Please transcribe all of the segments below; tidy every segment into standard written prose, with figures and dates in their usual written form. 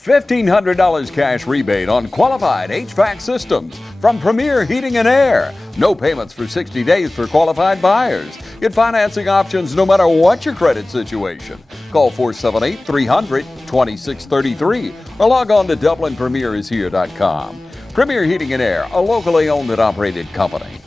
$1,500 cash rebate on qualified HVAC systems from Premier Heating and Air. No payments for 60 days for qualified buyers. Get financing options no matter what your credit situation. Call 478-300-2633 or log on to DublinPremierIsHere.com. Premier Heating and Air, a locally owned and operated company.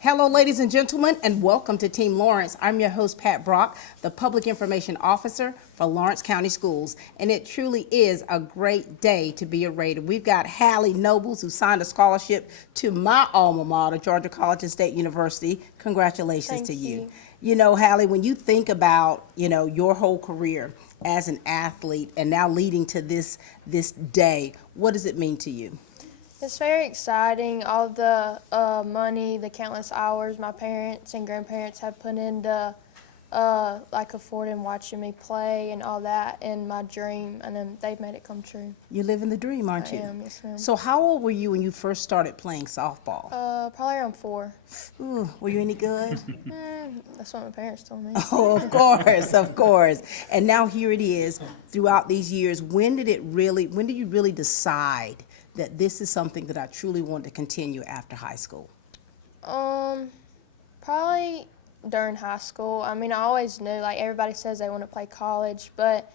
Hello, ladies and gentlemen, and welcome to Team Lawrence. I'm your host, Pat Brock, the Public Information Officer for Lawrence County Schools, and it truly is a great day to be a Raider. We've got Halley Nobles, who signed a scholarship to my alma mater, Georgia College and State University. Congratulations to you. You know, Halley, when you think about, your whole career as an athlete and now leading to this day, what does it mean to you? It's very exciting. All the money, the countless hours my parents and grandparents have put into affording watching me play and all that, and my dream, and then they've made it come true. You're living the dream, aren't you? I am, yes, ma'am. So how old were you when you first started playing softball? Probably around 4. Ooh, were you any good? That's what my parents told me. Oh, of course, of course. And now here it is. Throughout these years, when did you really decide that this is something that I truly want to continue after high school? Probably during high school. I mean, I always knew, everybody says they want to play college, but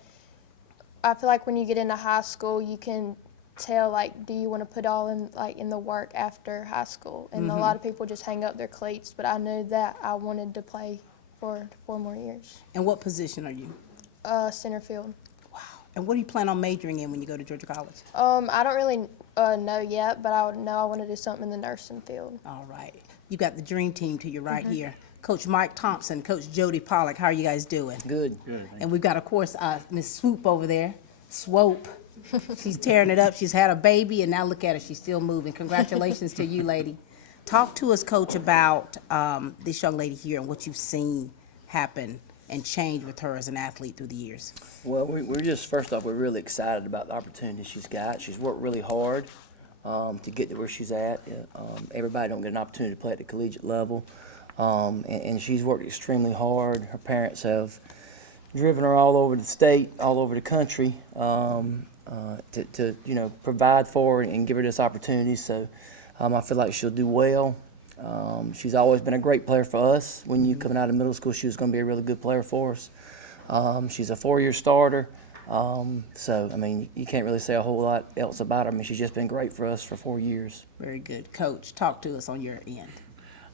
I feel like when you get into high school, you can tell, do you want to put all in the work after high school? And a lot of people just hang up their cleats, but I knew that I wanted to play for 4 more years. And what position are you? Center field. And what do you plan on majoring in when you go to Georgia College? I don't really know yet, but I know I want to do something in the nursing field. All right. You got the dream team to your right here. Coach Mike Thompson, Coach Jody Pollock, how are you guys doing? Good. Good. And we've got, of course, Miss Swoop over there. Swope. She's tearing it up. She's had a baby, and now look at her. She's still moving. Congratulations to you, lady. Talk to us, Coach, about this young lady here and what you've seen happen and change with her as an athlete through the years. Well, we're just, first off, we're really excited about the opportunity she's got. She's worked really hard to get to where she's at. Everybody don't get an opportunity to play at the collegiate level. And she's worked extremely hard. Her parents have driven her all over the state, all over the country to provide for her and give her this opportunity. So I feel like she'll do well. She's always been a great player for us. When you coming out of middle school, she was going to be a really good player for us. She's a 4-year starter. So, I mean, you can't really say a whole lot else about her. I mean, she's just been great for us for 4 years. Very good. Coach, talk to us on your end.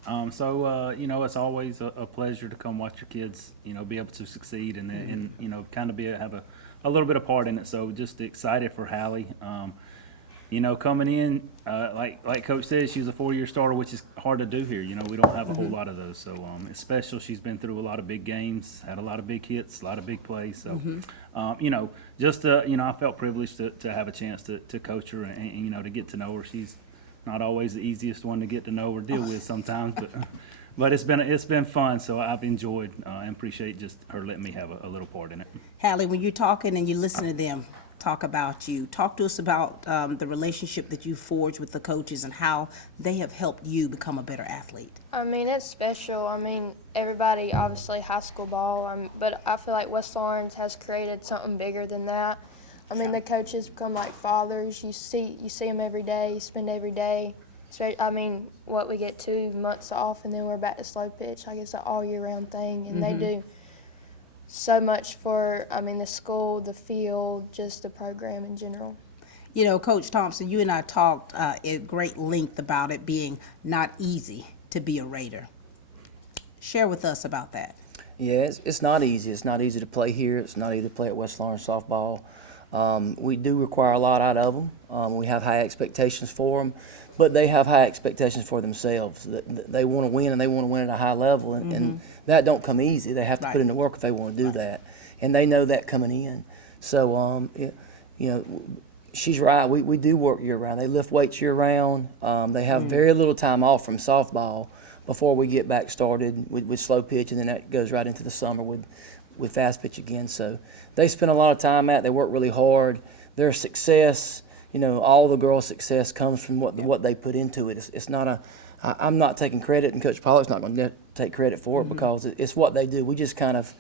It's always a pleasure to come watch your kids, be able to succeed and kind of have a little bit of part in it. So just excited for Halley. Coming in, like Coach said, she's a 4-year starter, which is hard to do here. We don't have a whole lot of those. So it's special. She's been through a lot of big games, had a lot of big hits, a lot of big plays. So, I felt privileged to have a chance to coach her and to get to know her. She's not always the easiest one to get to know or deal with sometimes, but it's been fun. So I've enjoyed and appreciate just her letting me have a little part in it. Halley, when you're talking and you listen to them talk about you, talk to us about the relationship that you forged with the coaches and how they have helped you become a better athlete. I mean, it's special. I mean, everybody, obviously, high school ball, but I feel like West Lawrence has created something bigger than that. I mean, the coaches become like fathers. You see them every day. You spend every day. I mean, we get 2 months off, and then we're back to slow pitch. Like it's an all-year-round thing, and they do so much for, the school, the field, just the program in general. Coach Thompson, you and I talked at great length about it being not easy to be a Raider. Share with us about that. Yeah, it's not easy. It's not easy to play here. It's not easy to play at West Lawrence softball. We do require a lot out of them. We have high expectations for them, but they have high expectations for themselves. They want to win, and they want to win at a high level, and that don't come easy. They have to put in the work if they want to do that, and they know that coming in. So, she's right. We do work year-round. They lift weights year-round. They have very little time off from softball before we get back started with slow pitch, and then that goes right into the summer with with fast pitch again. So they spend a lot of time at it. They work really hard. Their success, all the girls' success comes from what they put into it. It's not I'm not taking credit, and Coach Pollock's not going to take credit for it because it's what they do. We just kind of,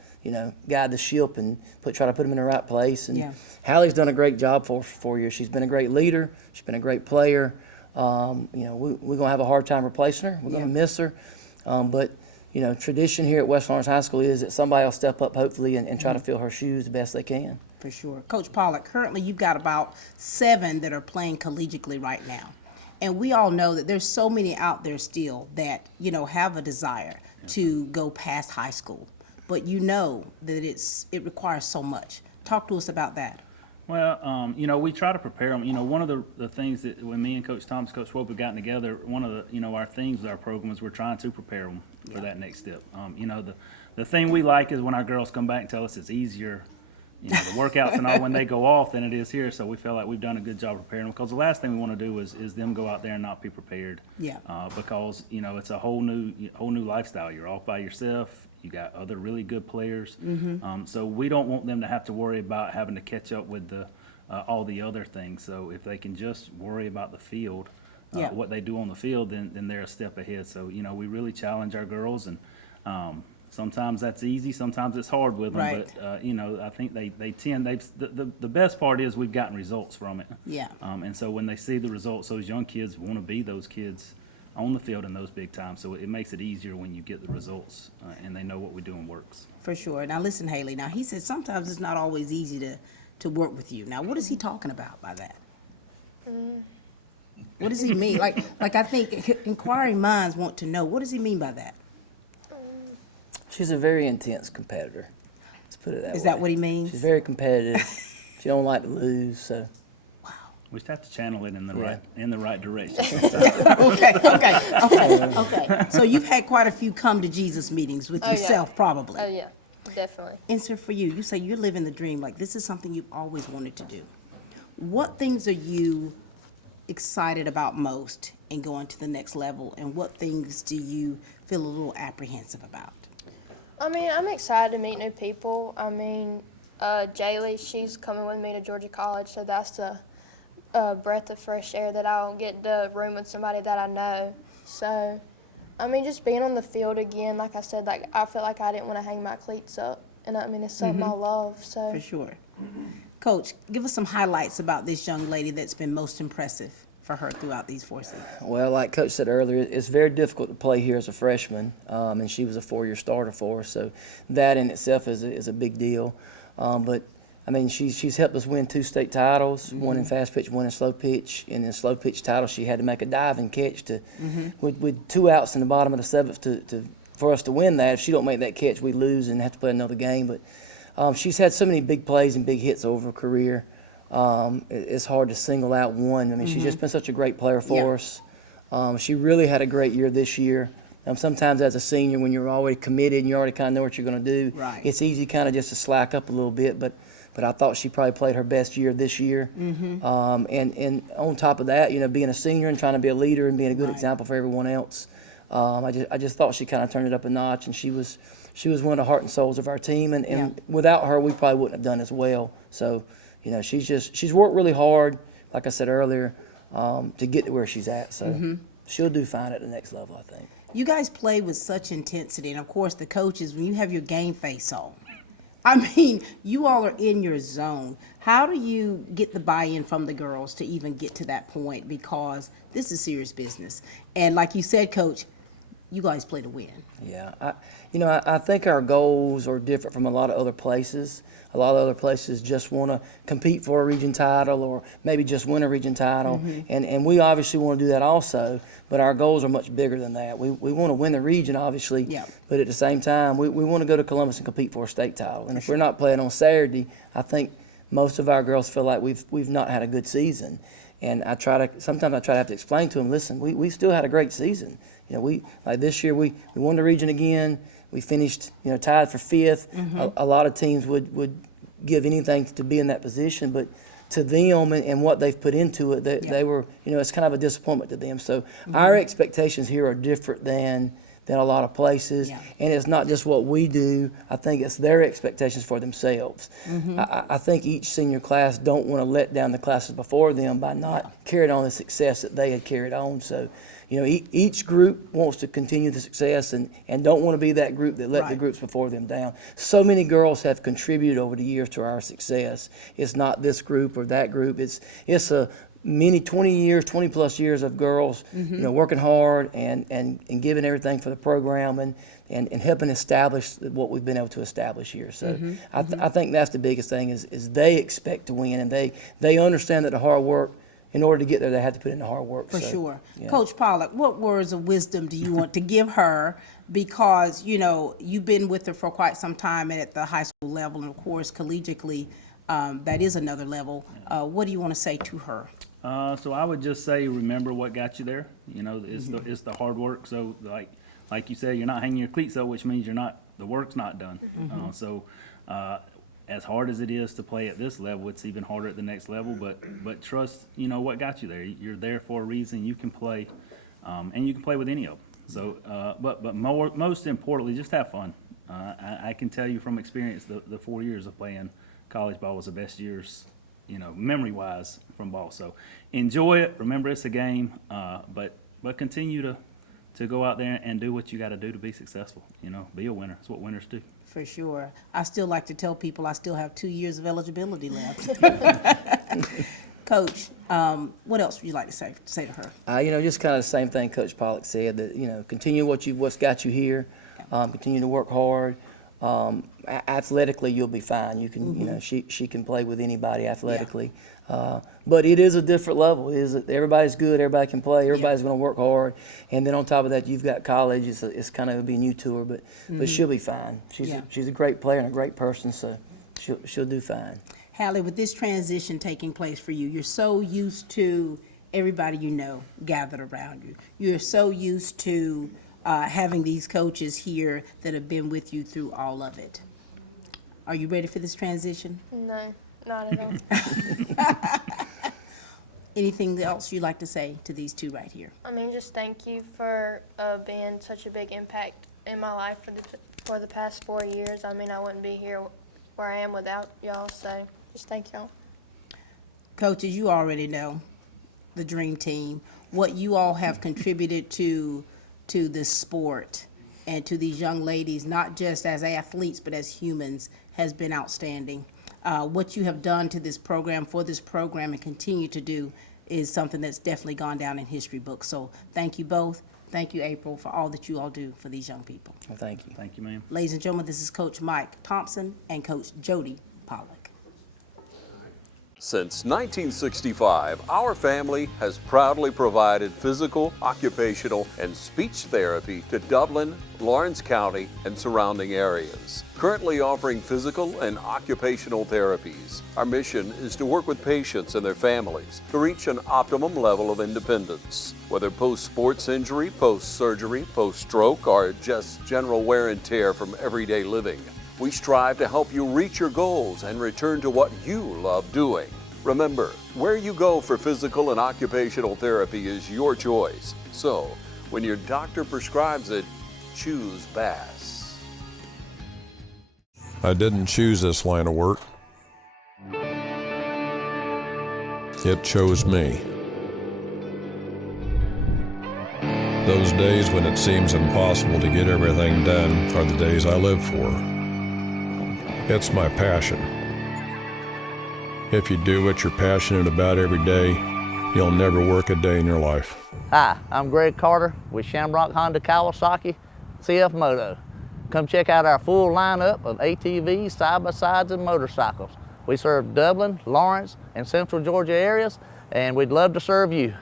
guide the ship and try to put them in the right place. And Halley's done a great job for 4 years. She's been a great leader. She's been a great player. We're going to have a hard time replacing her. We're going to miss her. But tradition here at West Lawrence High School is that somebody will step up, hopefully, and try to fill her shoes the best they can. For sure. Coach Pollock, currently you've got about 7 that are playing collegiately right now. And we all know that there's so many out there still that, have a desire to go past high school. But that it requires so much. Talk to us about that. Well, we try to prepare them. One of the things that when me and Coach Thomas, Coach Swope have gotten together, one of the, our themes with our program is we're trying to prepare them for that next step. The thing we like is when our girls come back and tell us it's easier, the workouts and all when they go off than it is here. So we feel like we've done a good job preparing them, because the last thing we want to do is them go out there and not be prepared. Yeah. Because it's a whole new lifestyle. You're off by yourself. You got other really good players. So we don't want them to have to worry about having to catch up with all the other things. So if they can just worry about the field, what they do on the field, then they're a step ahead. So we really challenge our girls, and sometimes that's easy, sometimes it's hard with them. Right. But I think they tend. The best part is we've gotten results from it. Yeah. And so when they see the results, those young kids want to be those kids on the field in those big times. So it makes it easier when you get the results and they know what we're doing works. For sure. Now listen, Halley. Now he said sometimes it's not always easy to work with you. Now what is he talking about by that? What does he mean? Like I think inquiring minds want to know. What does he mean by that? She's a very intense competitor. Let's put it that way. Is that what he means? She's very competitive. She don't like to lose, so. We just have to channel it in the right direction. Okay. So you've had quite a few come to Jesus meetings with yourself, probably. Oh, yeah, definitely. Answer for you. You say you're living the dream. Like this is something you've always wanted to do. What things are you excited about most in going to the next level, and what things do you feel a little apprehensive about? I'm excited to meet new people. Jaylee, she's coming with me to Georgia College, so that's a breath of fresh air that I'll get to room with somebody that I know. So, just being on the field again, like I said, I felt like I didn't want to hang my cleats up, and it's something I love. So For sure. Coach, give us some highlights about this young lady that's been most impressive for her throughout these 4 seasons. Well, like Coach said earlier, it's very difficult to play here as a freshman, and she was a 4-year starter for us, so that in itself is a big deal. But she's helped us win 2 state titles, one in fast pitch, one in slow pitch. And in slow pitch title, she had to make a diving catch with 2 outs in the bottom of the 7th for us to win that. If she don't make that catch, we lose and have to play another game. But she's had so many big plays and big hits over her career. It's hard to single out one. She's just been such a great player for us. She really had a great year this year. Sometimes as a senior, when you're already committed and you already kind of know what you're going to do, it's easy kind of just to slack up a little bit. But I thought she probably played her best year this year. And on top of that, being a senior and trying to be a leader and being a good example for everyone else, I just thought she kind of turned it up a notch, and she was one of the heart and souls of our team. And without her, we probably wouldn't have done as well. So, she's worked really hard, like I said earlier, to get to where she's at. So she'll do fine at the next level, I think. You guys play with such intensity, and of course the coaches, when you have your game face on, you all are in your zone. How do you get the buy-in from the girls to even get to that point? Because this is serious business. And like you said, Coach, you guys play to win. Yeah, I think our goals are different from a lot of other places. A lot of other places just want to compete for a region title or maybe just win a region title. And we obviously want to do that also, but our goals are much bigger than that. We want to win the region, obviously, but at the same time, we want to go to Columbus and compete for a state title. And if we're not playing on Saturday, I think most of our girls feel like we've not had a good season. And sometimes I try to have to explain to them, listen, we still had a great season. Like this year, we won the region again. We finished, tied for 5th. A lot of teams would give anything to be in that position, but to them and what they've put into it, they were, it's kind of a disappointment to them. So our expectations here are different than than a lot of places. Yeah. And it's not just what we do. I think it's their expectations for themselves. I think each senior class don't want to let down the classes before them by not carrying on the success that they had carried on. So, you know, each group wants to continue the success and don't want to be that group that let the Right. groups before them down. So many girls have contributed over the years to our success. It's not this group or that group. It's a many 20 years, 20 plus years of girls, you know, working hard and giving everything for the program and helping establish what we've been able to establish here. So I think that's the biggest thing is they expect to win and they understand that the hard work, in order to get there, they have to put in the hard work. For So, sure. yeah. Coach Pollock, what words of wisdom do you want to give her? Because, you know, you've been with her for quite some time and at the high school level, and of course, collegiately, that is another level. What do you want to say to her? So I would just say, remember what got you there. You know, it's the hard work. So like you said, you're not hanging your cleats up, which means the work's not done. So as hard as it is to play at this level, it's even harder at the next level. But trust, you know, what got you there. You're there for a reason. You can play, and you can play with any of them. So, but most importantly, just have fun. I can tell you from experience, the 4 years of playing college ball was the best years, you know, memory-wise from ball. So enjoy it. Remember, it's a game, but continue to go out there and do what you got to do to be successful. You know, be a winner. That's what winners do. For sure. I still like to tell people I still have 2 years of eligibility left. Coach, what else would you like to say to her? You know, just kind of the same thing Coach Pollock said, that, you know, continue what's got you here, continue to work hard. Athletically, you'll be fine. You can, you know, she can play with anybody athletically. But it is a different level. Everybody's good, everybody can play, everybody's going to work hard. And then on top of that, you've got college. It's kind of be new to her, but she'll be fine. She's a great player and a great person, so she'll do fine. Halley, with this transition taking place for you, you're so used to everybody you know gathered around you. You're so used to having these coaches here that have been with you through all of it. Are you ready for this transition? No, not at all. Anything else you'd like to say to these two right here? I mean, just thank you for being such a big impact in my life for the past 4 years. I mean, I wouldn't be here where I am without y'all, so just thank y'all. Coaches, you already know the dream team, what you all have contributed to this sport and to these young ladies, not just as athletes, but as humans, has been outstanding. What you have done to this program, for this program, and continue to do is something that's definitely gone down in history books. So thank you both. Thank you, April, for all that you all do for these young people. Well, thank you. Thank you, ma'am. Ladies and gentlemen, this is Coach Mike Thompson and Coach Jody Pollock. Since 1965, our family has proudly provided physical, occupational, and speech therapy to Dublin, Lawrence County, and surrounding areas. Currently offering physical and occupational therapies, our mission is to work with patients and their families to reach an optimum level of independence. Whether post-sports injury, post-surgery, post-stroke, or just general wear and tear from everyday living, we strive to help you reach your goals and return to what you love doing. Remember, where you go for physical and occupational therapy is your choice. So, when your doctor prescribes it, choose Bass. I didn't choose this line of work. It chose me. Those days when it seems impossible to get everything done are the days I live for. It's my passion. If you do what you're passionate about every day, you'll never work a day in your life. Hi, I'm Greg Carter with Shamrock Honda Kawasaki CF Moto. Come check out our full lineup of ATVs, side-by-sides, and motorcycles. We serve Dublin, Lawrence, and Central Georgia areas, and we'd love to serve you.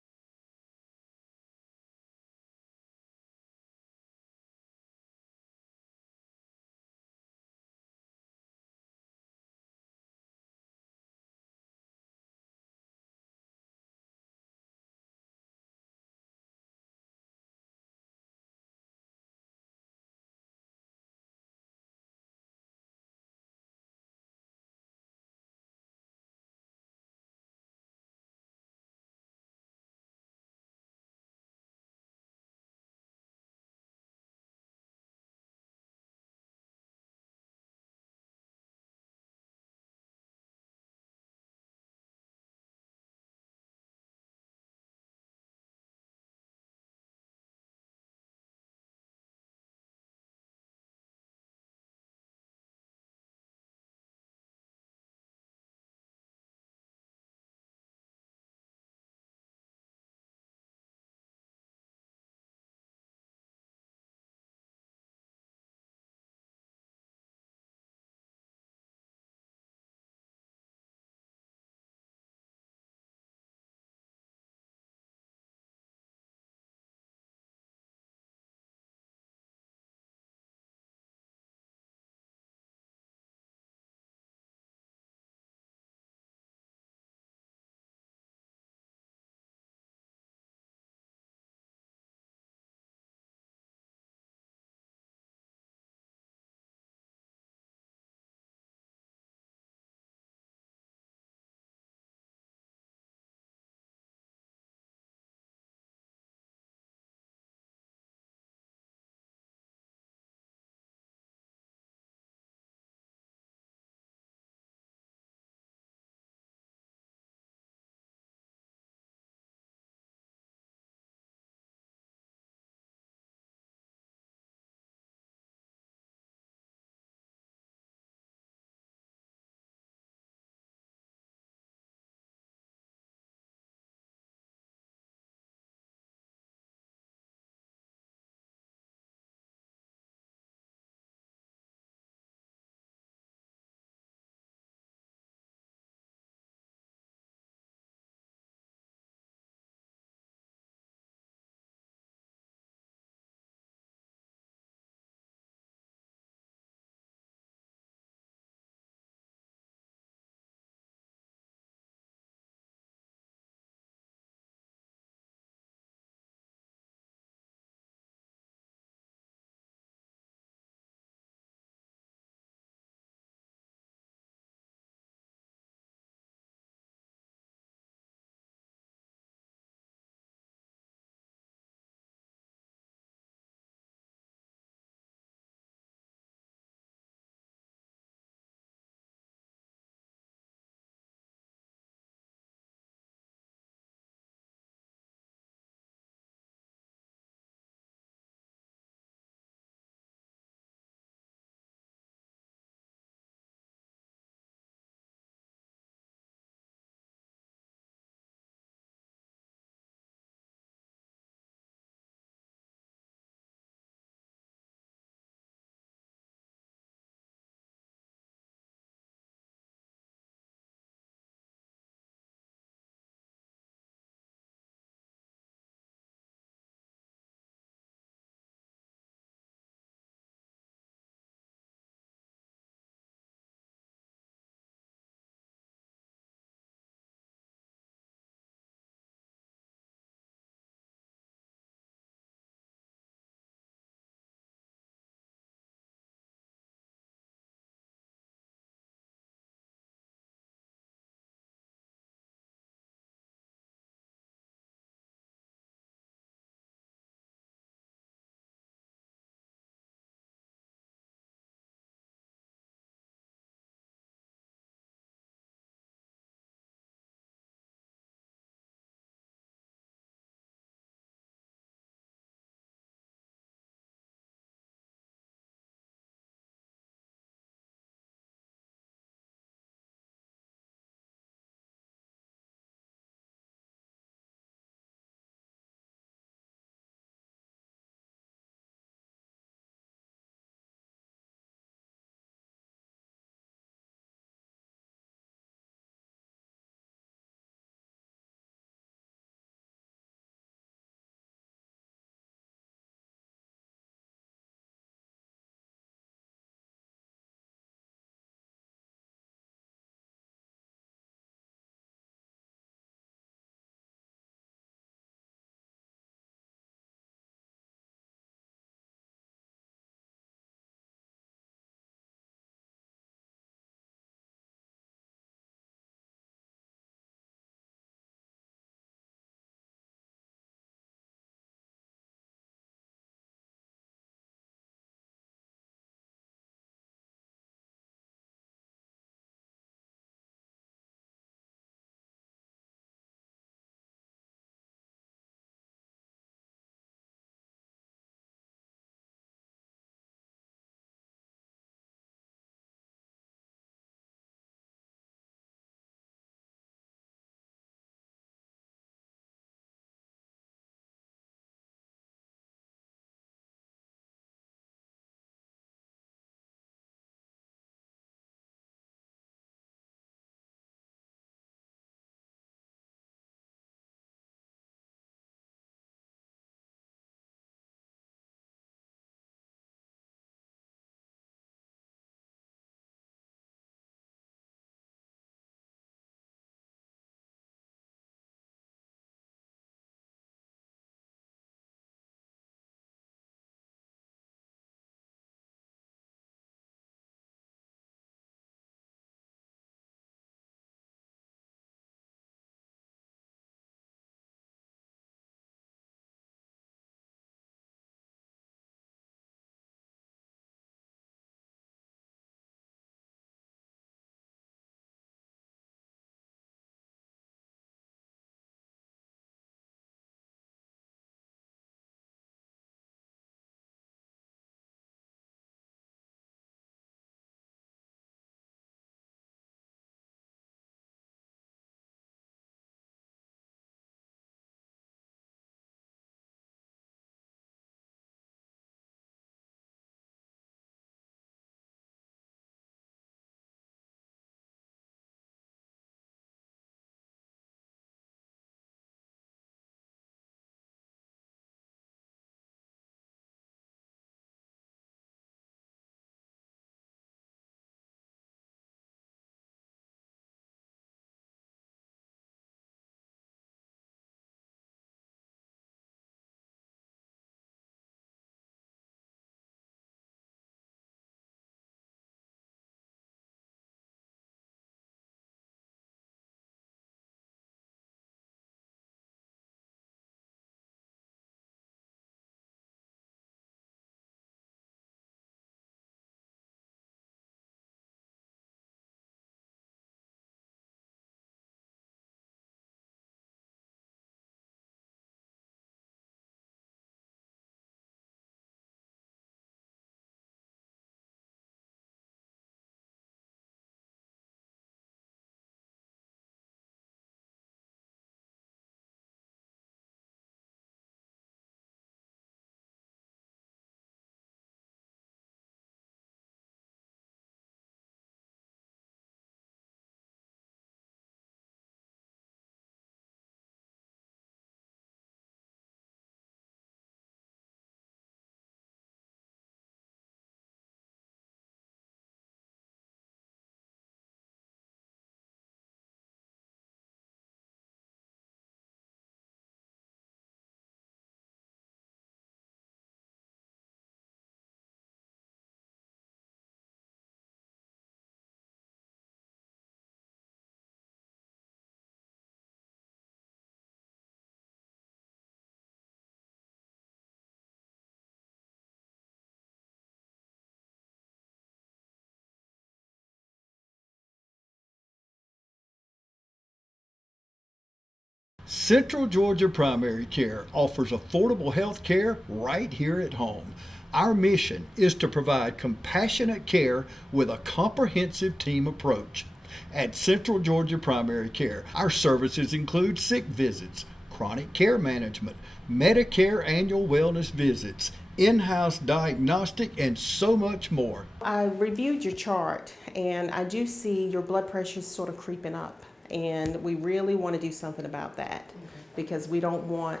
Central Georgia Primary Care offers affordable health care right here at home. Our mission is to provide compassionate care with a comprehensive team approach. At Central Georgia Primary Care, our services include sick visits, chronic care management, Medicare annual wellness visits, in-house diagnostic, and so much more. I reviewed your chart and I do see your blood pressure is sort of creeping up, and we really want to do something about that because we don't want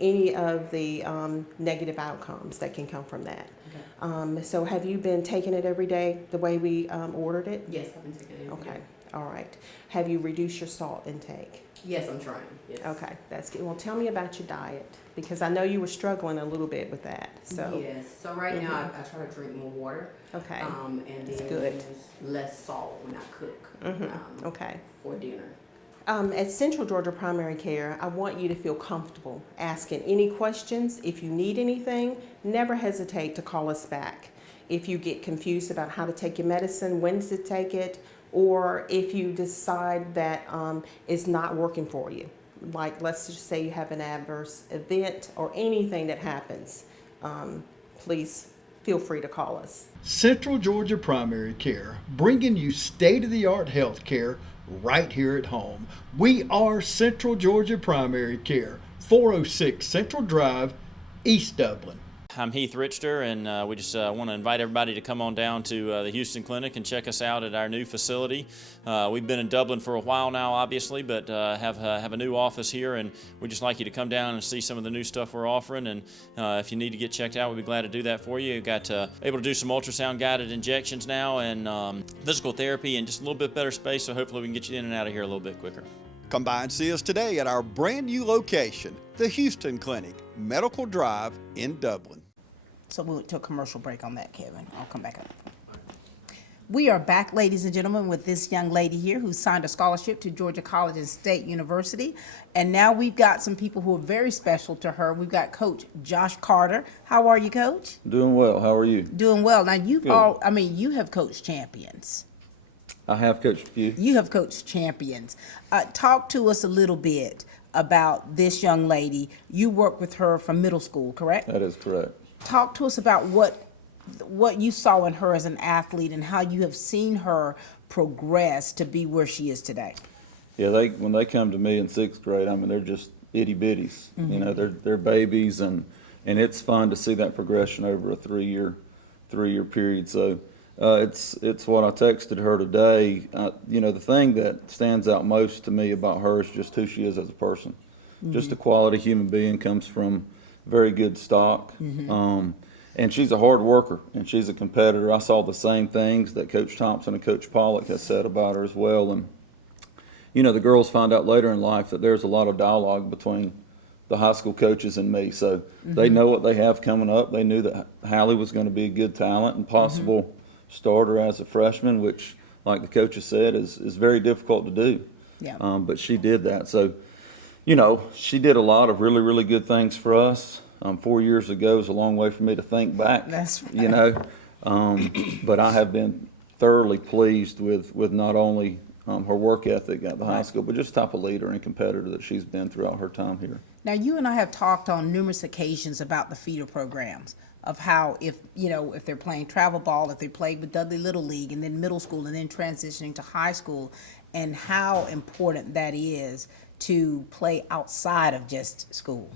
any of the negative outcomes that can come from that. So have you been taking it every day the way we ordered it? Yes, I've been taking it every day. Okay, all right. Have you reduced your salt intake? Yes, I'm trying. Yes. Okay, that's good. Well, tell me about your diet because I know you were struggling a little bit with that. So Yes. So right now I try to drink more water. Okay. And then good. use less salt when I cook. Okay. For dinner. At Central Georgia Primary Care, I want you to feel comfortable asking any questions. If you need anything, never hesitate to call us back. If you get confused about how to take your medicine, when to take it, or if you decide that it's not working for you, like let's just say you have an adverse event or anything that happens, please feel free to call us. Central Georgia Primary Care, bringing you state-of-the-art health care right here at home. We are Central Georgia Primary Care, 406 Central Drive, East Dublin. I'm Heath Richter, and we just want to invite everybody to come on down to the Houston Clinic and check us out at our new facility. We've been in Dublin for a while now, obviously, but have a new office here, and we'd just like you to come down and see some of the new stuff we're offering. And if you need to get checked out, we'd be glad to do that for you. We've got able to do some ultrasound-guided injections now, and physical therapy, and just a little bit better space. So hopefully we can get you in and out of here a little bit quicker. Come by and see us today at our brand new location, the Houston Clinic, Medical Drive in Dublin. So we went to a commercial break on that, Kevin. I'll come back up. We are back, ladies and gentlemen, with this young lady here who signed a scholarship to Georgia College and State University. And now we've got some people who are very special to her. We've got Coach Josh Carter. How are you, Coach? Doing well. How are you? Doing well. Now you have coached champions. I have coached a few. You have coached champions. Talk to us a little bit about this young lady. You worked with her from middle school, correct? That is correct. Talk to us about what you saw in her as an athlete and how you have seen her progress to be where she is today. Yeah, when they come to me in sixth grade, I mean, they're just itty bitties. Mm-hmm. You know, they're babies, and it's fun to see that progression over a three-year period. So it's what I texted her today. You know, the thing that stands out most to me about her is just who she is as a person. Mm-hmm. Just a quality human being, comes from very good stock. Mm-hmm. And she's a hard worker, and she's a competitor. I saw the same things that Coach Thompson and Coach Pollock has said about her as well. And, you know, the girls find out later in life that there's a lot of dialogue between the high school coaches and me. So mm-hmm. they know what they have coming up. They knew that Halley was going to be a good talent and possible mm-hmm. starter as a freshman, which, like the coaches said, is very difficult to do. Yeah. But she did that. So, you know, she did a lot of really, really good things for us. 4 years ago is a long way for me to think back. That's right. You know, but I have been thoroughly pleased with not only her work ethic at the high school, but just type of leader and competitor that she's been throughout her time here. Now, you and I have talked on numerous occasions about the feeder programs, of how if they're playing travel ball, if they played with Dudley Little League and then middle school and then transitioning to high school, and how important that is to play outside of just school.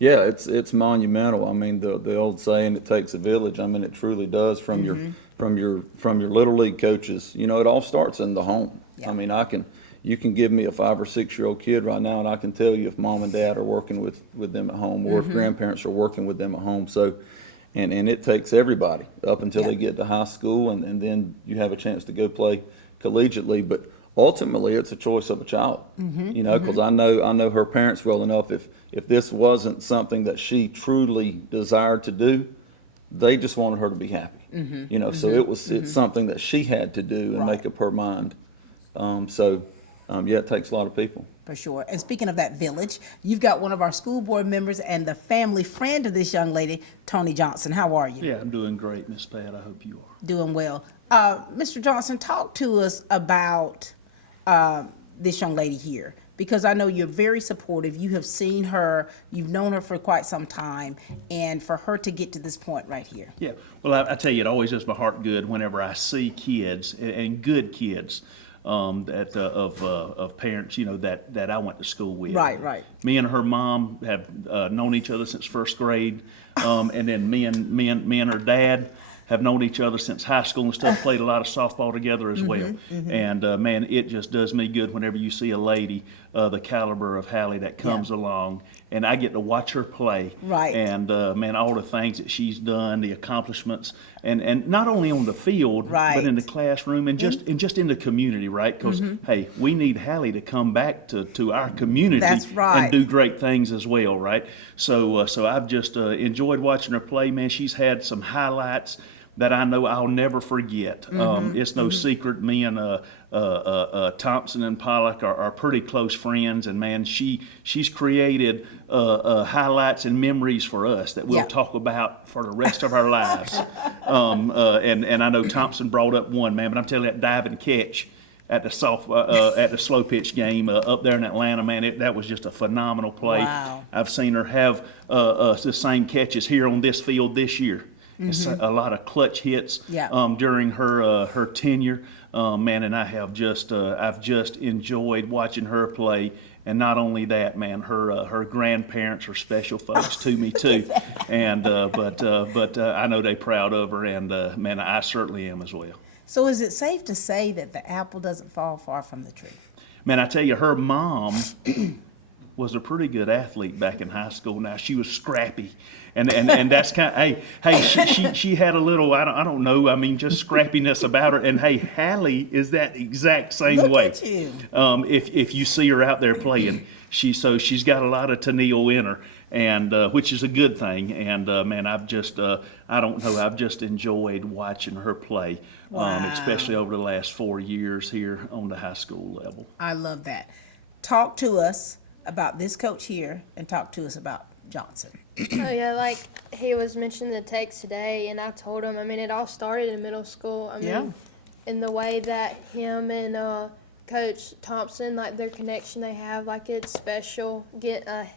Yeah, it's monumental. I mean, the old saying, "It takes a village." I mean, it truly does. From mm-hmm. your little league coaches, you know, it all starts in the home. Yeah. I mean, you can give me a 5 or 6 year old kid right now, and I can tell you if mom and dad are working with them at home, or mm-hmm. if grandparents are working with them at home. So, and it takes everybody up until they get to high school, and then you have a chance to go play collegiately. But ultimately, it's a choice of a child, mm-hmm. you know, because mm-hmm. I know her parents well enough. If this wasn't something that she truly desired to do, they just wanted her to be happy, mm-hmm. you know. Mm-hmm. So it's something that she had to do and make up her mind. Yeah, it takes a lot of people. For sure. And speaking of that village, you've got one of our school board members and the family friend of this young lady, Tony Johnson. How are you? Yeah, I'm doing great, Miss Pat. I hope you are. Doing well. Mr. Johnson, talk to us about this young lady here. because I know you're very supportive. You have seen her, you've known her for quite some time, and for her to get to this point right here. Yeah, well, I tell you, it always does my heart good whenever I see kids and good kids of parents, that I went to school with. Right. Me and her mom have known each other since first grade, and then me and her dad have known each other since high school and stuff, played a lot of softball together as well. And man, it just does me good whenever you see a lady the caliber of Halley that comes along, and I get to watch her play. Right. And man, all the things that she's done, the accomplishments, and not only on the field, but in the classroom and just in the community, right? Because hey, we need Halley to come back to our community. That's right. And do great things as well, right? So I've just enjoyed watching her play, man. She's had some highlights that I know I'll never forget. It's no secret, me and Thompson and Pollock are pretty close friends, and man, she's created highlights and memories for us that we'll talk about for the rest of our lives. And I know Thompson brought up one, man, but I'm telling you, that dive and catch at the slow pitch game up there in Atlanta, man, that was just a phenomenal play. Wow. I've seen her have the same catches here on this field this year. It's a lot of clutch hits during her tenure, man, and I've just enjoyed watching her play. And not only that, man, her grandparents are special folks to me too, and but I know they're proud of her, and man, I certainly am as well. So is it safe to say that the apple doesn't fall far from the tree? Man, I tell you, her mom was a pretty good athlete back in high school. Now, she was scrappy, and that's kind of, she had a little, I don't know, I mean, just scrappiness about her. And hey, Halley is that exact same way. Look at you. If you see her out there playing, she's got a lot of Tennille in her, and which is a good thing. And man, I've just enjoyed watching her play, especially over the last 4 years here on the high school level. I love that. Talk to us about this coach here, and talk to us about Johnson. Oh yeah, like he was mentioning the text today, and I told him, I mean, it all started in middle school. I mean, in the way that him and Coach Thompson, like their connection they have, like it's special.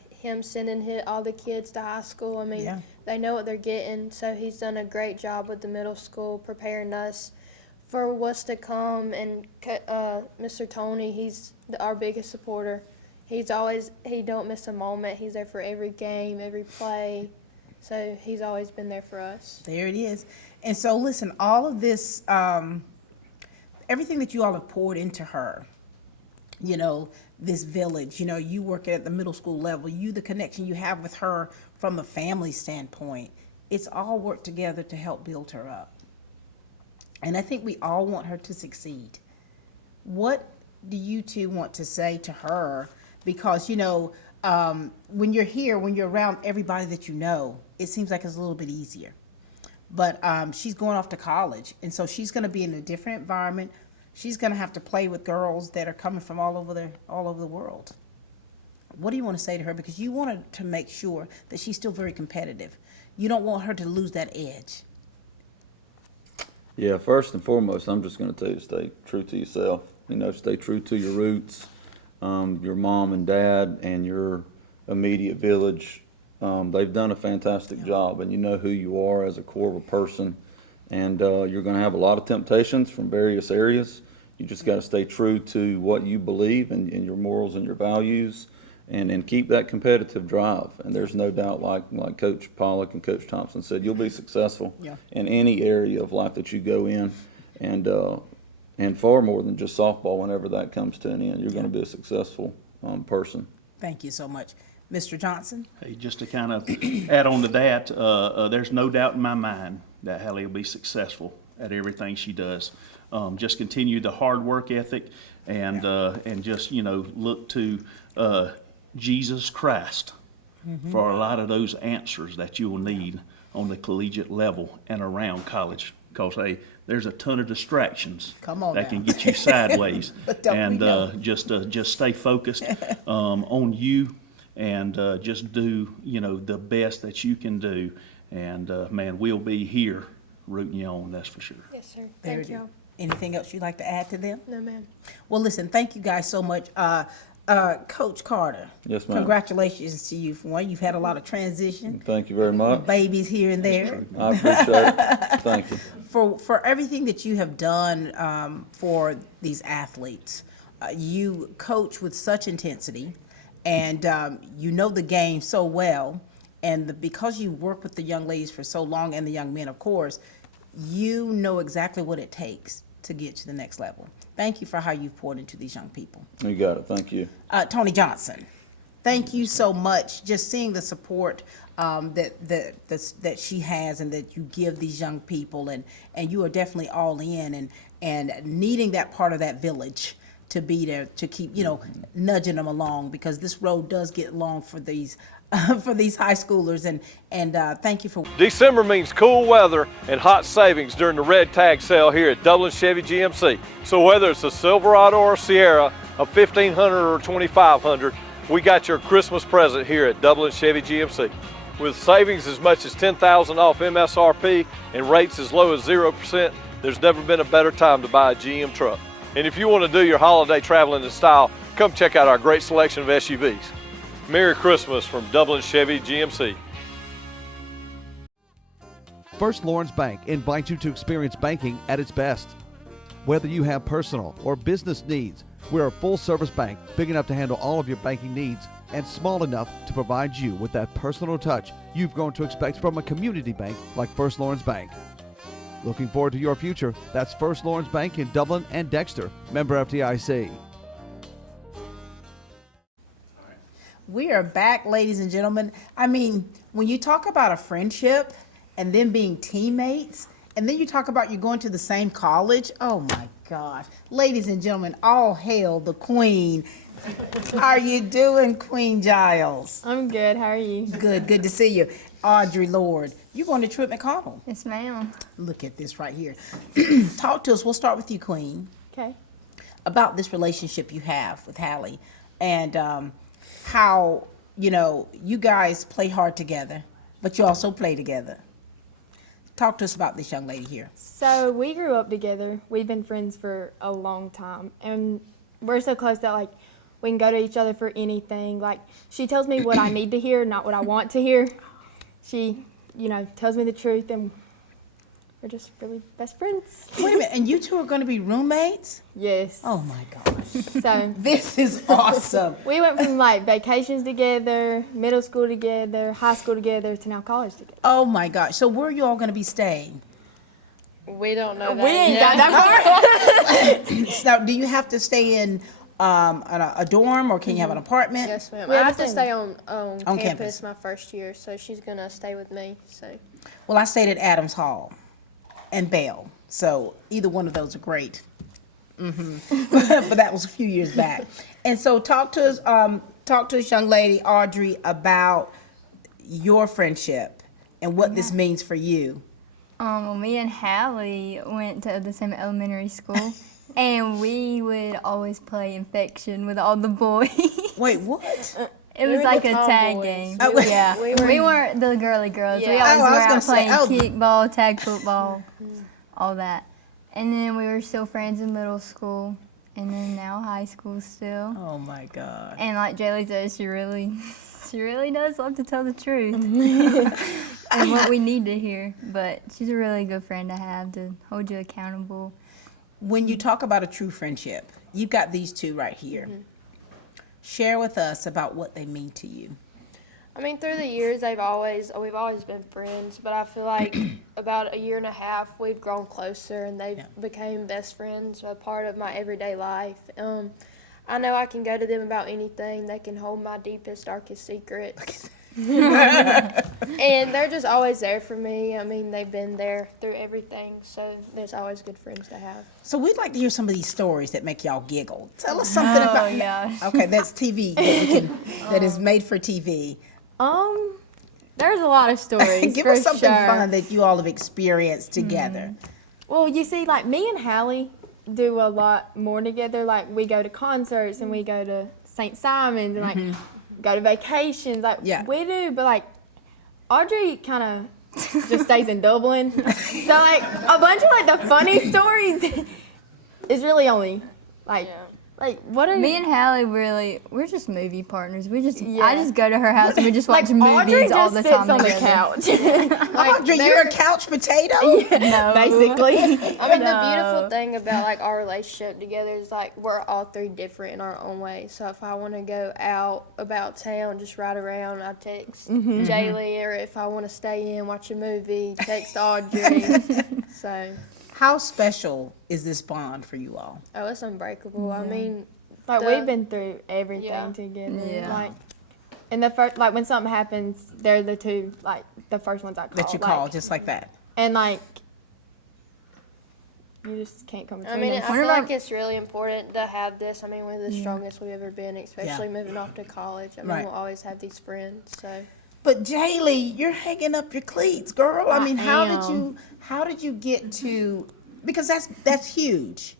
Him sending all the kids to high school. I mean, they know what they're getting, so he's done a great job with the middle school, preparing us for what's to come. And Mr. Tony, he's our biggest supporter. He don't miss a moment. He's there for every game, every play. So he's always been there for us. There it is. And so listen, all of this, everything that you all have poured into her, this village, you work at the middle school level, the connection you have with her from a family standpoint, it's all worked together to help build her up. And I think we all want her to succeed. What do you two want to say to her? Because, when you're here, when you're around everybody that you know, it seems like it's a little bit easier. But she's going off to college, and so she's going to be in a different environment. She's going to have to play with girls that are coming from all over the world. What do you want to say to her? Because you want her to make sure that she's still very competitive. You don't want her to lose that edge. Yeah, first and foremost, I'm just going to tell you, stay true to yourself. Stay true to your roots. Your mom and dad and your immediate village, they've done a fantastic job, and you know who you are as a core of a person, and you're going to have a lot of temptations from various areas. You just got to stay true to what you believe and your morals and your values, and keep that competitive drive. And there's no doubt, like Coach Pollock and Coach Thompson said, you'll be successful in any area of life that you go in, and far more than just softball. Whenever that comes to an end, you're going to be a successful person. Thank you so much. Mr. Johnson? Hey, just to kind of add on to that, there's no doubt in my mind that Halley will be successful at everything she does. Just continue the hard work ethic, and just look to Jesus Christ for a lot of those answers that you will need on the collegiate level and around college. Because hey, there's a ton of distractions that can get you sideways, and just stay focused on you, and just do the best that you can do, and man, we'll be here rooting you on, that's for sure. Yes, sir. Thank you. Anything else you'd like to add to them? No, ma'am. Well, listen, thank you guys so much. Coach Carter. Yes, ma'am. Congratulations to you. For one, you've had a lot of transition. Thank you very much. Babies here and there. I appreciate it. Thank you. For everything that you have done for these athletes, you coach with such intensity, and you know the game so well, and because you work with the young ladies for so long, and the young men, of course, you know exactly what it takes to get to the next level. Thank you for how you've poured into these young people. You got it. Thank you. Tony Johnson, thank you so much. Just seeing the support that she has and that you give these young people, and you are definitely all in, and needing that part of that village to be there to keep, nudging them along, because this road does get long for these for these high schoolers, and thank you for. December means cool weather and hot savings during the red tag sale here at Dublin Chevy GMC. So whether it's a Silverado or a Sierra, a 1500 or 2500, we got your Christmas present here at Dublin Chevy GMC. With savings as much as $10,000 off MSRP and rates as low as 0%, there's never been a better time to buy a GM truck. And if you want to do your holiday traveling in style, come check out our great selection of SUVs. Merry Christmas from Dublin Chevy GMC. First Lawrence Bank invites you to experience banking at its best. Whether you have personal or business needs, we're a full-service bank big enough to handle all of your banking needs and small enough to provide you with that personal touch you've grown to expect from a community bank like First Lawrence Bank. Looking forward to your future? That's First Lawrence Bank in Dublin and Dexter, member FDIC. We are back, ladies and gentlemen. I mean, when you talk about a friendship and then being teammates, and then you talk about you going to the same college, oh my gosh. Ladies and gentlemen, all hail the queen. How are you doing, Queen Giles? I'm good. How are you? Good to see you. Audrey Lord, you're going to Truett McConnell. Yes, ma'am. Look at this right here. Talk to us. We'll start with you, Queen. Okay. About this relationship you have with Halley, and how, you guys play hard together, but you also play together. Talk to us about this young lady here. So we grew up together. We've been friends for a long time, and we're so close that we can go to each other for anything. She tells me what I need to hear, not what I want to hear. She, tells me the truth, and we're just really best friends. Wait a minute, and you two are going to be roommates? Yes. Oh my gosh. So this is awesome. We went from vacations together, middle school together, high school together, to now college together. Oh my gosh. So where are you all going to be staying? We don't know that. We ain't got that far. Now, do you have to stay in a dorm, or can you have an apartment? Yes, ma'am. We I have have to to stay on campus campus my first year, so she's going to stay with me. So. Well, I stayed at Adams Hall and Bell, so either one of those are great. But that was a few years back. And so talk to us, young lady Audrey, about your friendship and what this means for you. Well, me and Halley went to the same elementary school, and we would always play infection with all the boys. Wait, what? It was like a tag game. Yeah, we weren't the girly girls. Yeah. We always were out playing say, kickball, tag football, all that. And then we were still friends in middle school, and then now high school still. Oh my God. And like Jaylee said, she really does love to tell the truth and what we need to hear. But she's a really good friend to have to hold you accountable. When you talk about a true friendship, you've got these two right here. Share with us about what they mean to you. I mean, through the years, we've always been friends, but I feel like about a year and a half, we've grown closer, and they've became best friends, a part of my everyday life. I know I can go to them about anything. They can hold my deepest, darkest secrets. And they're just always there for me. I mean, they've been there through everything, so there's always good friends to have. So we'd like to hear some of these stories that make y'all giggle. Tell us something about. Yeah. Okay, that's TV that is made for TV. There's a lot of stories. Give for us something sure. fun that you all have experienced together. Well, you see, me and Halley do a lot more together. We go to concerts and we go to St. Simon's and go to vacations. We do, but Audrey kind of just stays in Dublin. So a bunch of the funny stories is really only Like, what are Me and Halley we're just movie partners. I Yeah. just go to her house and we just watch Audrey movies all just the sits time on the together. couch. Audrey, you're a couch potato? No. Basically. I mean, the beautiful thing about like our relationship together is like we're all three different in our own way. So if I want to go out about town, just ride around, I text Jaylee, or if I want to stay in, watch a movie, text Audrey. So. How special is this bond for you all? Oh, it's unbreakable. I mean, Like, we've been through everything Yeah. together. Yeah. Like, and the first, like, when something happens, they're the two, like, the first ones I call. That you call just like that. And, like, you just can't come I between mean, I us. feel like it's really important to have this. I mean, we're the Yeah. strongest we've ever been, especially moving off to college. I mean, Right. we'll always have these friends. So. But Jaylee, you're hanging up your cleats, girl. I mean, how am. did you get to? Because that's huge.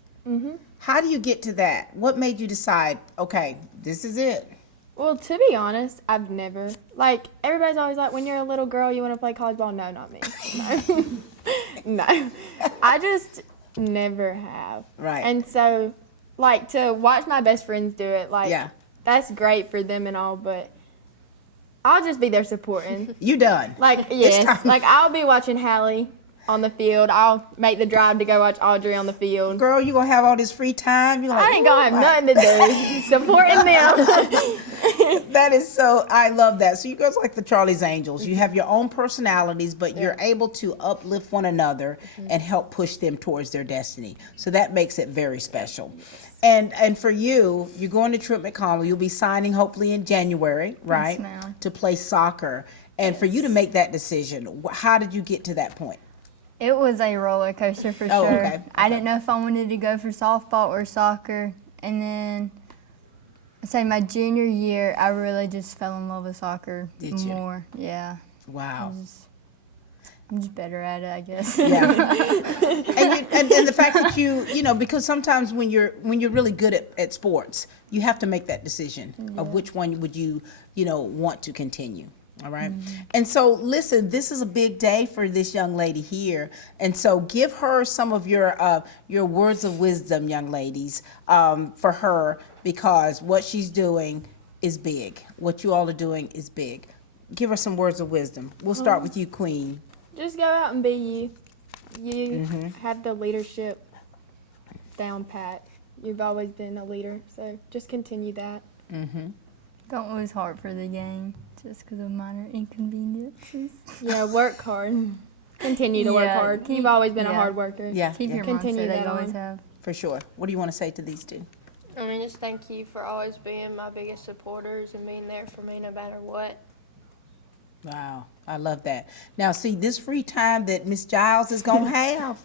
How do you get to that? What made you decide? Okay, this is it. Well, to be honest, I've never, like, everybody's always like, when you're a little girl, you want to play college ball. No, not me. No. No. I just never have. Right. And so, like, to watch my best friends do it, like, Yeah. that's great for them and all, but I'll just be there supporting. You done? Like, It's yes. time. Like, I'll be watching Halley on the field. I'll make the drive to go watch Audrey on the field. Girl, you gonna have all this free time? You're like, I ain't gonna have nothing to do. Supporting them. That is so, I love that. So you guys are like the Charlie's Angels. You have your own personalities, but you're able to uplift one another and help push them towards their destiny. So that makes it very special. And for you, you're going to Trip McConnell. You'll be signing hopefully in January, right? ma'am. To play soccer. And for you to make that decision, how did you get to that point? It was a roller coaster for Oh, sure. okay. I didn't know if I wanted to go for softball or soccer. And then, I'd say my junior year, I really just fell in love with soccer Did you? more. Yeah. Wow. I'm just better at it, I guess. Yeah. and the fact that you know, because sometimes when you're really good at sports, you have to make that decision of which one would you want to continue. All right. And so listen, this is a big day for this young lady here. And so give her some of your words of wisdom, young ladies, for her, because what she's doing is big. What you all are doing is big. Give her some words of wisdom. We'll start with you, Queen. Just go out and be you. You have the leadership down pat. You've always been a leader, so just continue that. Don't lose heart for the game just because of minor inconveniences. Yeah, work hard. Continue to work Yeah, hard. You've always been a yeah. hard worker. Yeah. Keep your Continue mindset that that you always on. have. For sure. What do you want to say to these two? I mean, just thank you for always being my biggest supporters and being there for me no matter what. Wow, I love that. Now, see, this free time that Miss Giles is going to have,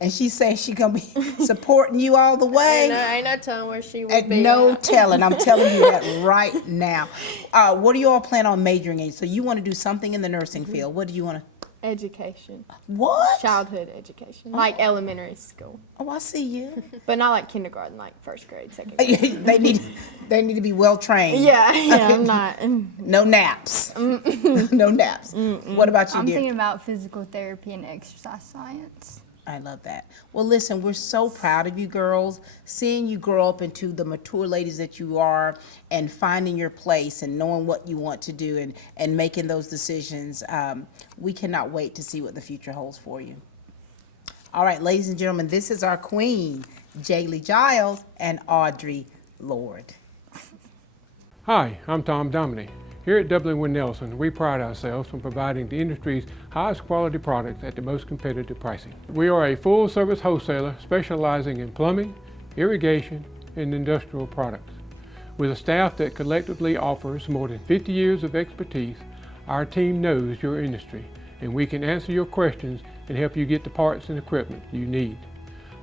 and she's saying she's going to be supporting you all the way. Ain't no telling where she will And be. no at. telling. I'm telling you that right now. What do you all plan on majoring in? So you want to do something in the nursing field. What do you want to? Education. What? Childhood education. Like elementary school. Oh, I see you. But not like kindergarten, like first grade, second grade. they need to be well trained. Yeah, I'm not. No naps. No naps. What about you, I'm dear? thinking about physical therapy and exercise science. I love that. Well, listen, we're so proud of you girls, seeing you grow up into the mature ladies that you are and finding your place and knowing what you want to do and making those decisions. We cannot wait to see what the future holds for you. All right, ladies and gentlemen, this is our queen, Jaylee Giles and Audrey Lord. Hi, I'm Tom Dominy. Here at Dublin Wood Nelson, we pride ourselves on providing the industry's highest quality products at the most competitive pricing. We are a full-service wholesaler specializing in plumbing, irrigation, and industrial products. With a staff that collectively offers more than 50 years of expertise, our team knows your industry, and we can answer your questions and help you get the parts and equipment you need.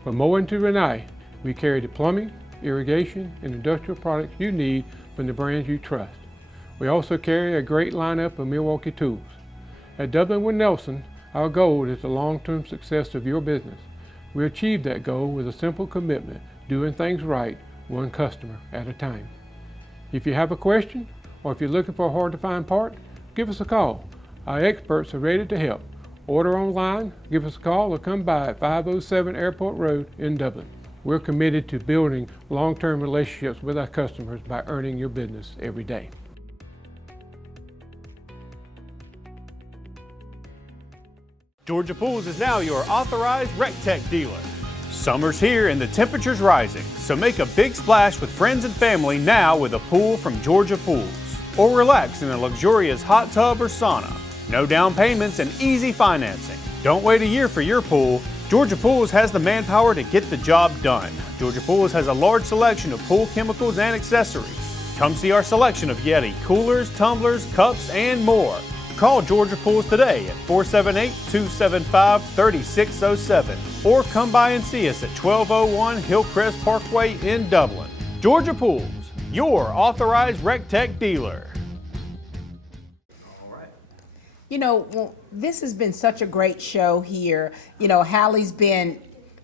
From Moen to Renee, we carry the plumbing, irrigation, and industrial products you need from the brands you trust. We also carry a great lineup of Milwaukee tools. At Dublin Wood Nelson, our goal is the long-term success of your business. We achieve that goal with a simple commitment, doing things right, one customer at a time. If you have a question, or if you're looking for a hard-to-find part, give us a call. Our experts are ready to help. Order online, give us a call, or come by at 507 Airport Road in Dublin. We're committed to building long-term relationships with our customers by earning your business every day. Georgia Pools is now your authorized RecTech dealer. Summer's here and the temperature's rising, so make a big splash with friends and family now with a pool from Georgia Pools. Or relax in a luxurious hot tub or sauna. No down payments and easy financing. Don't wait a year for your pool. Georgia Pools has the manpower to get the job done. Georgia Pools has a large selection of pool chemicals and accessories. Come see our selection of Yeti coolers, tumblers, cups, and more. Call Georgia Pools today at 478-275-3607 or come by and see us at 1201 Hillcrest Parkway in Dublin. Georgia Pools, your authorized RecTech dealer. You know, well, this has been such a great show here. You know, Halley's been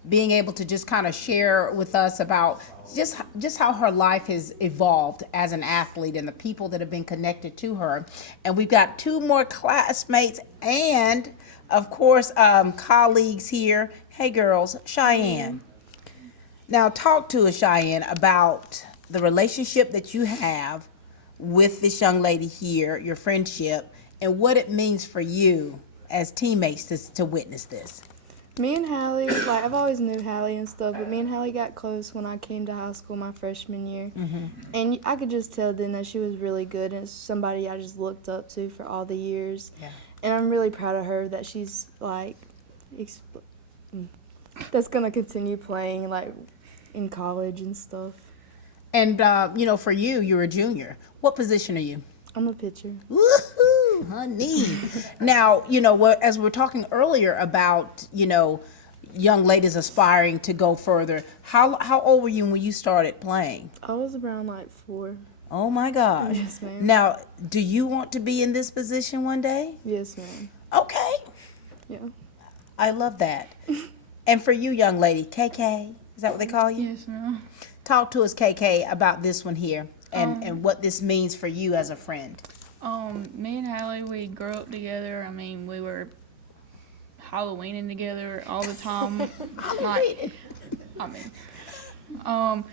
being able to just kind of share with us about just how her life has evolved as an athlete and the people that have been connected to her. And we've got two more classmates and, of course, colleagues here. Hey, girls, Cheyenne. Now, talk to us, Cheyenne, about the relationship that you have with this young lady here, your friendship, and what it means for you as teammates to witness this. Me and Halley, like, I've always knew Halley and stuff, but me and Halley got close when I came to high school my freshman year. And I could just tell then that she was really good and somebody I just looked up to for all the years. Yeah. And I'm really proud of her that she's, like, that's going to continue playing, like, in college and stuff. And, you know, for you, you're a junior. What position are you? I'm a pitcher. Woohoo, honey. Now, you know, as we were talking earlier about, you know, young ladies aspiring to go further, how old were you when you started playing? I was around like 4. Oh my gosh. Yes, ma'am. Now, do you want to be in this position one day? Yes, ma'am. Okay. Yeah. I love that. And for you, young lady, KK, is that what they call you? Yes, ma'am. Talk to us, KK, about this one here and what this means for you as a friend. Me and Halley, we grew up together. I mean, we were Halloweening together all the time. Like, I mean, I don't know,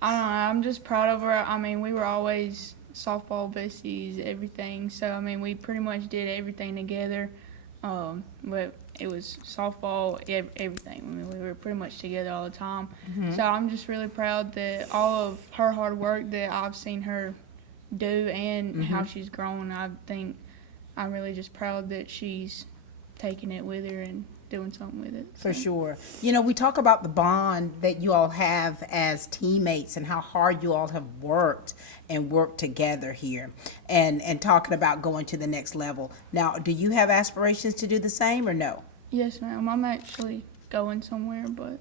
I'm just proud of her. I mean, we were always softball besties, everything. So, I mean, we pretty much did everything together. But it was softball, everything. I mean, we were pretty much together all the time. So I'm just really proud that all of her hard work that I've seen her do and how she's grown. I think I'm really just proud that she's taking it with her and doing something with it. For sure. You know, we talk about the bond that you all have as teammates and how hard you all have worked together here and talking about going to the next level. Now, do you have aspirations to do the same or no? Yes, ma'am. I'm actually going somewhere, but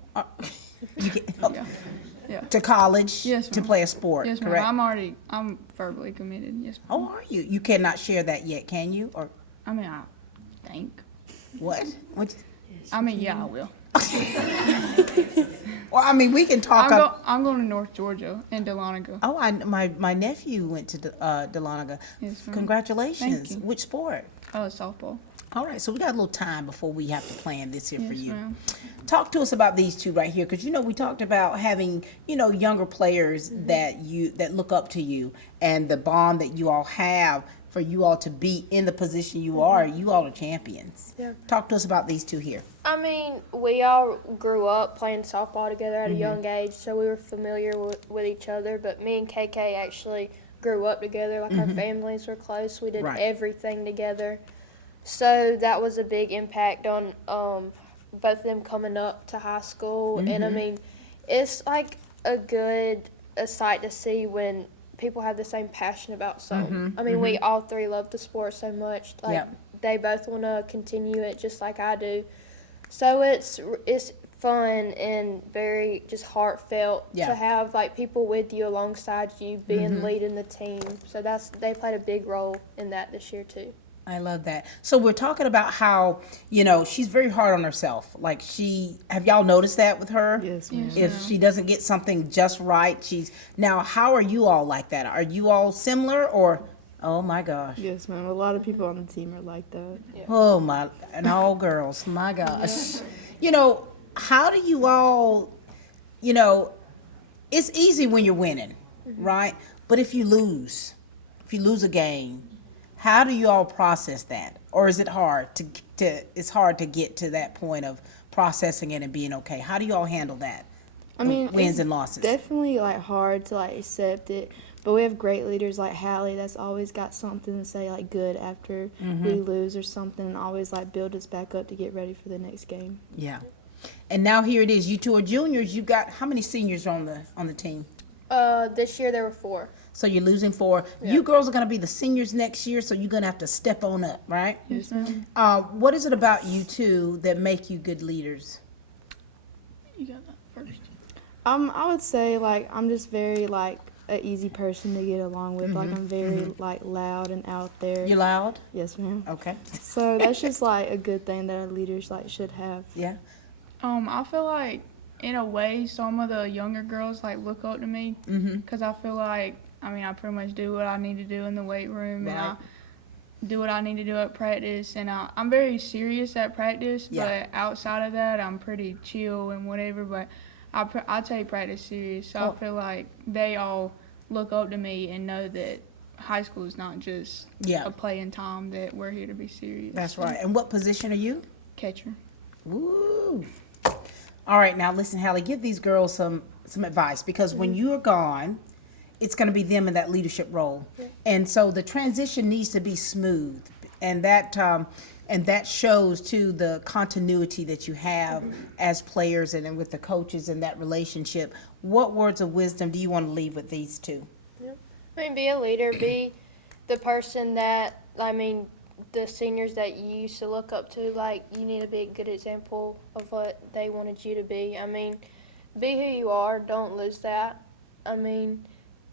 yeah. To college? Yes, to ma'am. play a sport, Yes, ma'am. correct? I'm verbally committed. Yes, ma'am. Oh, are you? You cannot share that yet, can you? Or I mean, I think. what? I mean, yeah, I will. Well, I mean, we can talk. I'm going to North Georgia in Dahlonega. Oh, my nephew went to Dahlonega. Yes, ma'am. Congratulations. Thank you. Which sport? Softball. All right, so we got a little time before we have to plan this here for Yes, you. ma'am. Talk to us about these two right here, because you know we talked about having younger players that look up to you, and the bond that you all have for you all to be in the position you are. You all are champions. Yeah. Talk to us about these two here. I mean, we all grew up playing softball together at a young age, so we were familiar with each other. But me and KK actually grew up together. Like, our families were close. We did Right. everything together. So that was a big impact on both of them coming up to high school. And, I mean, it's like a sight to see when people have the same passion about something. I mean, we all three love the sport so much. Like, Yep. they both want to continue it just like I do. So it's fun and very just heartfelt Yeah. to have like people with you alongside you being leading the team. So they played a big role in that this year too. I love that. So we're talking about how, she's very hard on herself. Like have y'all noticed that with her? Yes, ma'am. If she doesn't get something just right, now how are you all like that? Are you all similar or, oh my gosh. Yes, ma'am. A lot of people on the team are like that. Oh my, and all girls, my gosh. How do you all, you know, it's easy when you're winning, right? But if you lose a game, how do you all process that? Or is it hard it's hard to get to that point of processing it and being okay? How do you all handle that? I mean, wins it's and losses. definitely like hard to like accept it, but we have great leaders like Halley that's always got something to say like good after we lose or something, and always like build us back up to get ready for the next game. Yeah. And now here it is. You two are juniors. You got how many seniors on the team? This year there were 4. So you're losing 4. Yeah. You girls are going to be the seniors next year, so you're going to have to step on up, right? Yes, ma'am. What is it about you two that make you good leaders? You got that first. I would say like I'm just very like an easy person to get along with. Like I'm very like loud and out there. You loud? Yes, ma'am. Okay. So that's just like a good thing that our leaders like should have. Yeah. I feel like in a way some of the younger girls like look up to me because I feel like I pretty much do what I need to do in the weight room and I do what I need to do at practice, and I'm very serious at practice, but outside of that I'm pretty chill and whatever, but I take practice serious, so I feel like they all look up to me and know that high school is not just a playing time, that we're here to be serious. That's right. And what position are you? Catcher. Woo. All right, now listen, Halley, give these girls some advice, because when you're gone, it's going to be them in that leadership role. And so the transition needs to be smooth, and that shows to the continuity that you have as players and with the coaches and that relationship. What words of wisdom do you want to leave with these two? Be a leader, be the person that, the seniors that you used to look up to, like, you need to be a good example of what they wanted you to be. Be who you are, don't lose that.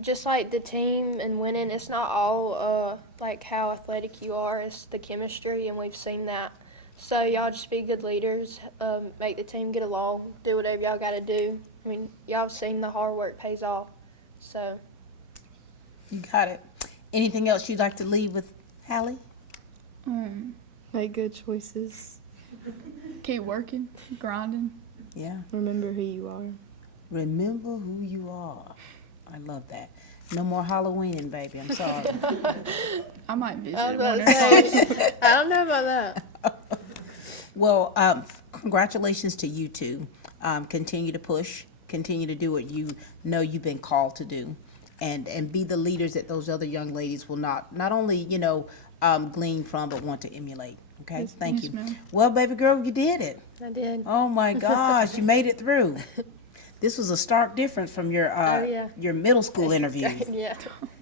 Just like the team and winning, it's not all like how athletic you are, it's the chemistry, and we've seen that. So y'all just be good leaders, make the team get along, do whatever y'all got to do. Y'all have seen the hard work pays off. So. You got it. Anything else you'd like to leave with, Halley? Make good choices. Keep working, grinding. Yeah. Remember who you are. Remember who you are. I love that. No more Halloween, baby. I'm sorry. I might visit. I don't know about that. Well, congratulations to you two. Continue to push. Continue to do what you know you've been called to do, and be the leaders that those other young ladies will not only glean from, but want to emulate. Okay, Yes, thank yes, you. ma'am. Well, baby girl, you did it. I did. Oh my gosh, you made it through. This was a stark difference from your your middle school interviews. Yeah.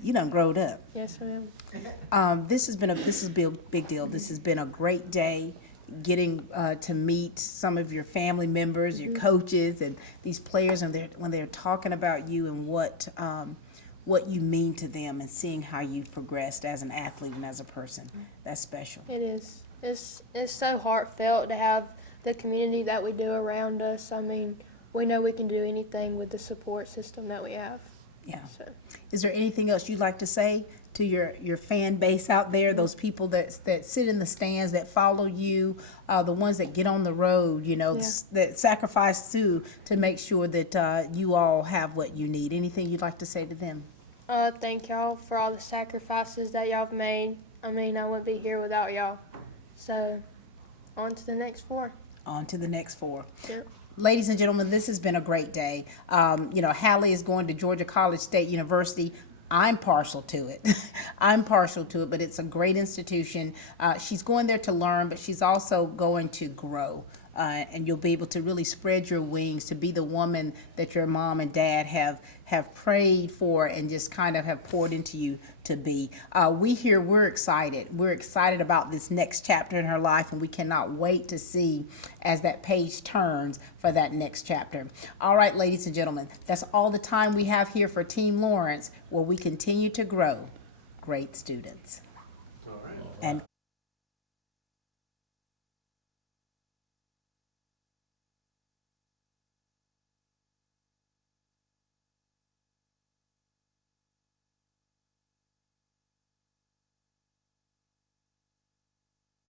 You done growed up. Yes, ma'am. This has been a big deal. This has been a great day, getting to meet some of your family members, your coaches, and these players, and when they're talking about you and what you mean to them, and seeing how you've progressed as an athlete and as a person. That's special. It is. It's so heartfelt to have the community that we do around us. We know we can do anything with the support system that we have. Yeah. So. Is there anything else you'd like to say to your fan base out there, those people that sit in the stands, that follow you, the ones that get on the road, that sacrifice to make sure that you all have what you need? Anything you'd like to say to them? Thank y'all for all the sacrifices that y'all have made. I wouldn't be here without y'all. So, on to the next 4. On to the next 4. Yep. Ladies and gentlemen, this has been a great day. Halley is going to Georgia College State University. I'm partial to it. But it's a great institution. She's going there to learn, but she's also going to grow. And you'll be able to really spread your wings to be the woman that your mom and dad have prayed for and just kind of have poured into you to be. We're excited. We're excited about this next chapter in her life, and we cannot wait to see as that page turns for that next chapter. All right, ladies and gentlemen, that's all the time we have here for Team Lawrence, where we continue to grow great students. And